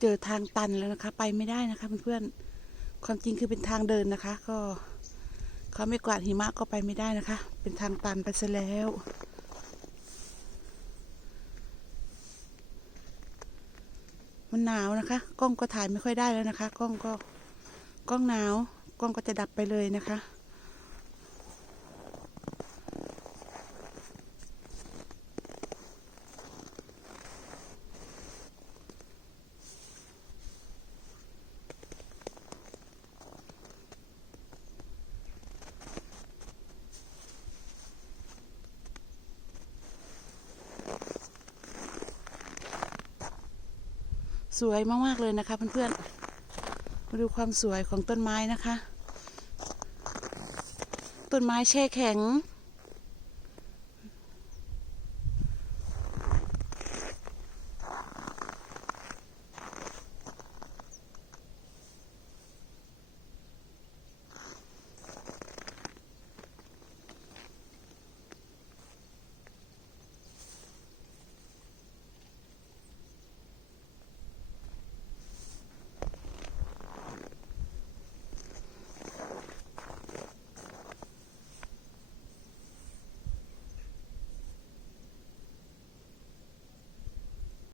เจอทางตันแล้วนะคะ ไปไม่ได้นะคะเพื่อนๆความจริงคือเป็นทางเดินนะคะ ก็เขาไม่กวาดหิมะก็ไปไม่ได้นะคะ เป็นทางตันไปซะแล้วมันหนาวนะคะ กล้องก็ถ่ายไม่ค่อยได้แล้วนะคะ กล้องก็กล้องหนาว กล้องก็จะดับไปเลยนะคะ สวยมากๆเลยนะคะเพื่อนๆ มาดูความสวยของต้นไม้นะคะ ต้นไม้แช่แข็ง